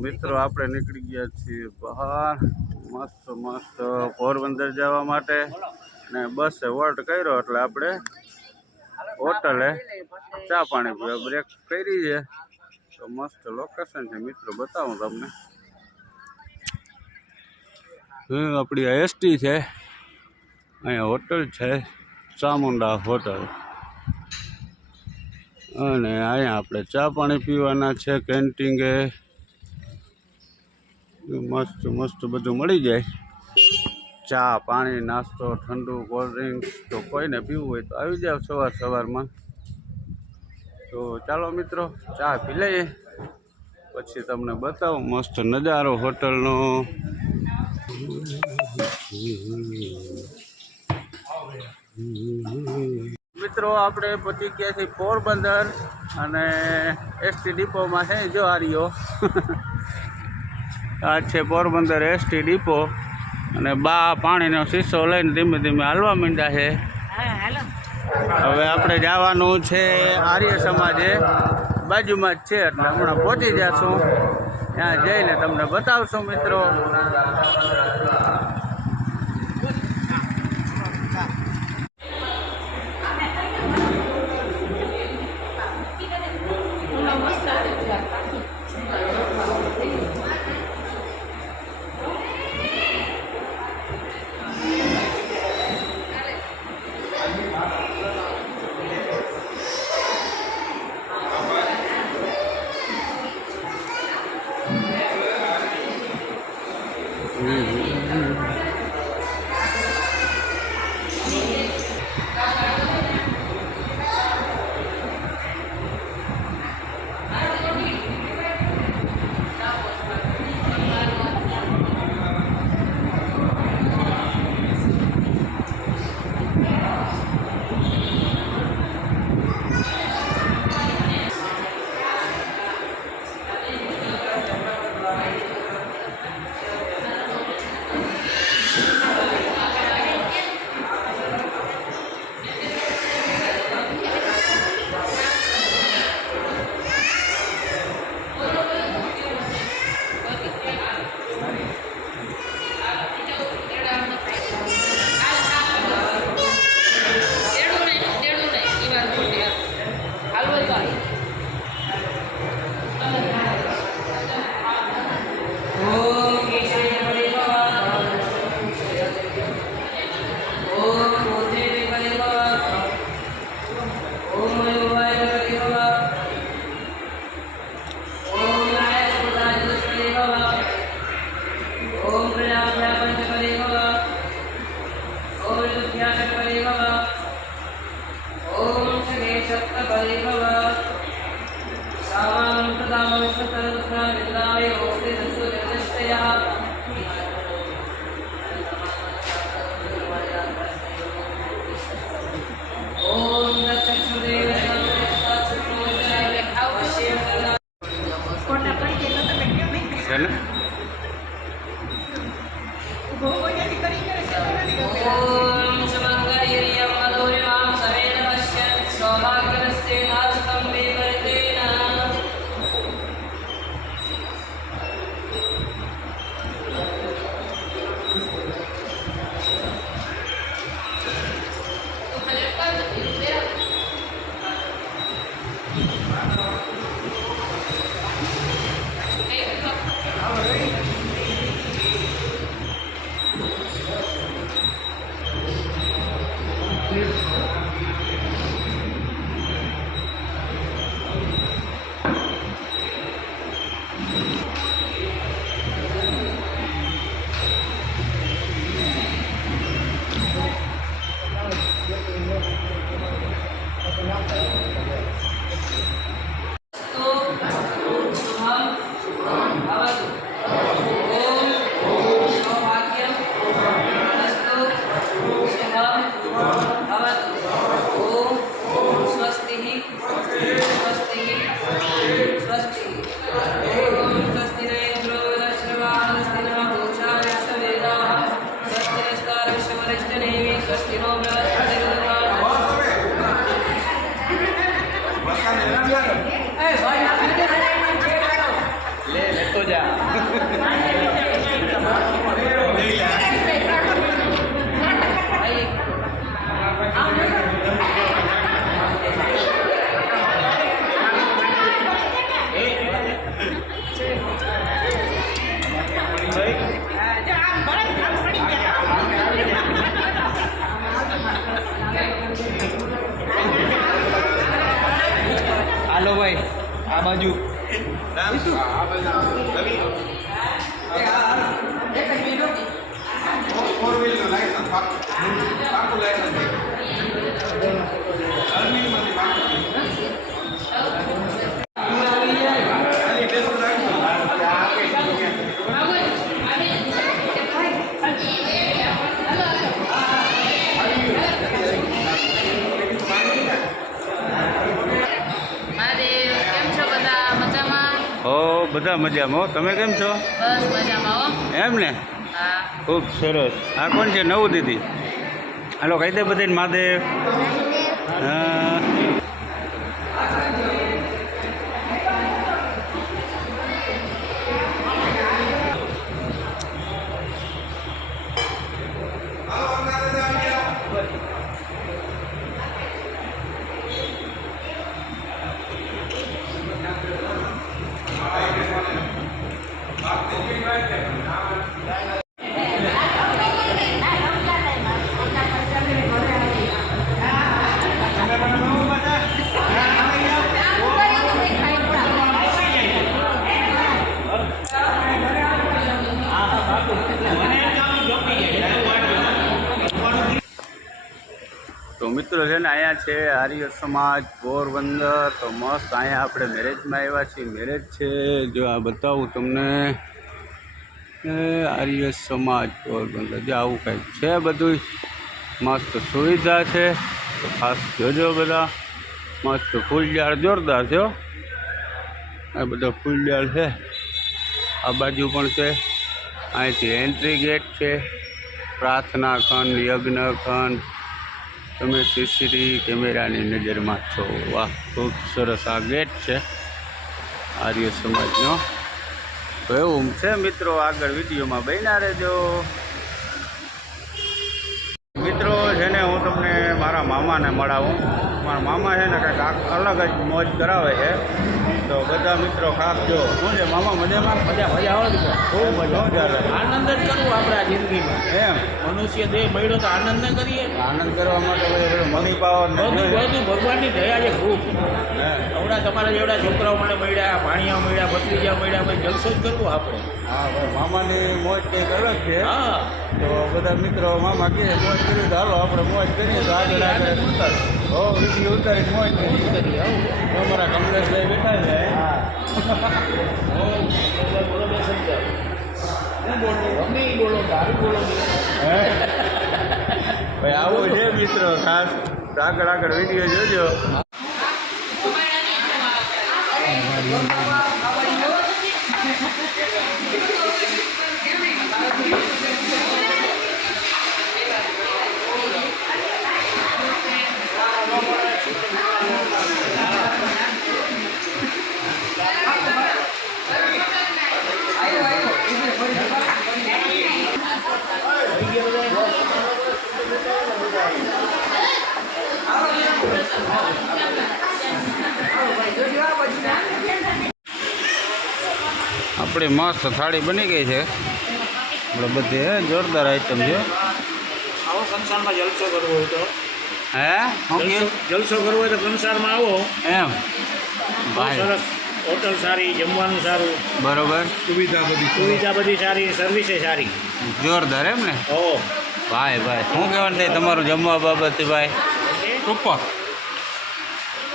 મિત્રો આપણે નીકળી ગયા છીએ બહાર મસ્ત મસ્ત પોરબંદર જવા માટે ને બસે વોલ્ટ કર્યો એટલે આપણે હોટલે ચા પાણી પીવા બ્રેક કરી છે તો મસ્ત લોકેશન છે મિત્રો બતાવું તમને આપણી એસટી છે અહીંયા હોટલ છે ચામુંડા હોટલ અને અહીંયા આપણે ચા પાણી પીવાના છે કેન્ટીને મસ્ત મસ્ત બધું મળી જાય ચા પાણી નાસ્તો ઠંડુ કોલ્ડ ડ્રિંક્સ તો કોઈને પીવું હોય તો આવી જાવ સવારમાં તો ચાલો મિત્રો ચા પી લઈએ પછી તમને બતાવું મસ્ત નજારો હોટલનો મિત્રો આપણે પહોંચી ગયા છીએ પોરબંદર અને એસટી ડિપોમાં છે જો આ રહ્યો આ છે પોરબંદર એસટી ડિપો અને બા પાણીનો શીશો લઈને ધીમે ધીમે હાલવા માંડ્યા છે હવે આપણે જવાનું છે આર્ય સમાજે બાજુમાં જ છે એટલે હમણાં પહોંચી જશું ત્યાં જઈને તમને બતાવશું મિત્રો હાલો ભાઈ આ બાજુ હો બધા મજામાં હો. તમે કેમ છો? બસ મજામાં હો. એમ ને? હા. ખૂબ સરસ. આ કોણ છે? નવું દીદી. હાલો કહી દે બધાને મહાદેવ. હા. તો મિત્રો છે ને અહીંયા છે આર્ય સમાજ પોરબંદર. તો મસ્ત અહીંયા આપણે મેરેજમાં આવ્યા છીએ. મેરેજ છે જો આ બતાવું તમને. આર્ય સમાજ પોરબંદર જો આવું કંઈક છે બધું. મસ્ત સુવિધા છે તો ખાસ જોજો બધા. મસ્ત ફૂલઝાડ જોરદાર છે હો. આ બધા ફૂલઝાડ છે. આ બાજુ પણ છે. અહીંથી એન્ટ્રી ગેટ છે. પ્રાર્થના ખંડ, યજ્ઞ ખંડ. તમે સીસીટીવી કેમેરાની નજરમાં છો. વાહ ખૂબ સરસ આ ગેટ છે આર્ય સમાજનો. તો એવું છે મિત્રો, આગળ વિડીયોમાં બન્યા રહેજો. મિત્રો છે ને હું તમને મારા મામાને મળાવું. મારા મામા છે ને કંઈક અલગ જ મોજ કરાવે છે. તો બધા મિત્રો ખાસ જો. શું છે મામા મજામાં? મજા આવે છે ખૂબ મજા ચાલે. આનંદ જ કરવું આપણે આ જિંદગીમાં એમ મનુષ્ય દેહ મળ્યો તો આનંદ ન કરીએ. આનંદ કરવા માટે બધું મની પાવર બધું ભગવાનની દયા છે ખૂબ. હમણાં તમારા જેવડા છોકરાઓ મને મળ્યા, ભાણિયા મળ્યા, ભત્રીજા મળ્યા, ભાઈ જલસો જ કરવો આપણે. હા ભાઈ મામાની મોજ કંઈક અલગ છે. હા તો બધા મિત્રો મામા કહે મોજ કરી તો હાલો આપણે મોજ કરીએ. તો આગળ આગળ ઉતાર હો વિડીયો ઉતારી મોજ કરીએ. અમારા કમલેશભાઈ બેઠા છે. બોલો બે શબ્દ. હું બોલો ગમે એ બોલો, દારૂ બોલો. ભાઈ આવું છે મિત્રો ખાસ. આગળ આગળ વિડીયો જોજો. આપણી મસ્ત થાળી બની ગઈ છે. આપણે બધી જોરદાર આઈટમ છે. આવો સંસારમાં જલસો કરવો હોય તો હે જલસો કરવો હોય તો સંસારમાં આવો. એમ ભાઈ સરસ હોટલ સારી, જમવાનું સારું, બરોબર. સુવિધા બધી સારી, સર્વિસે સારી, જોરદાર એમ ને? ઓ ભાઈ ભાઈ શું કહેવાનું થાય તમારું જમવા બાબતે ભાઈ? ઉપર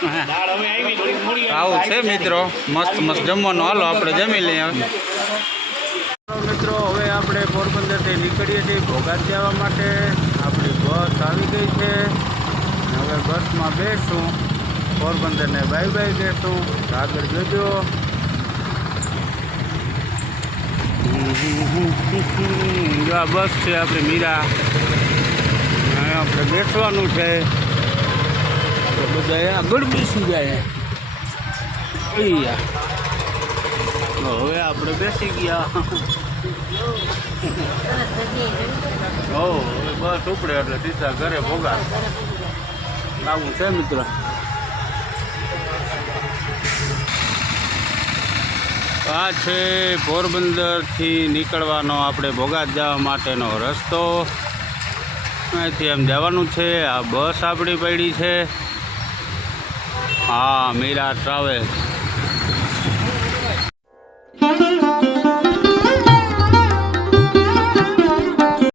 દાળ હવે આવી થોડીક મોડી આવું છે મિત્રો. મસ્ત મસ્ત જમવાનું. હાલો આપણે જમી લઈએ. મિત્રો હવે આપણે પોરબંદરથી નીકળીએ છીએ ભોગાત જવા માટે. આપણી બસ આવી ગઈ છે. હવે બસમાં બેસું. પોરબંદરને બાય બાય કહેશું. આગળ જોજો. જો આ બસ છે આપણી મીરા. આપણે બેસવાનું છે. બધા આગળ બેસી જાય. હવે આપણે બેસી ગયા. હો હવે બસ ઉપડે એટલે સીધા ઘરે ભોગા આવું છે મિત્રો. આ છે પોરબંદરથી નીકળવાનો આપણે ભોગાત જવા માટેનો રસ્તો. અહીંથી એમ જવાનું છે. આ બસ આપણી પડી છે. હા મીરા ટ્રાવેલ્સ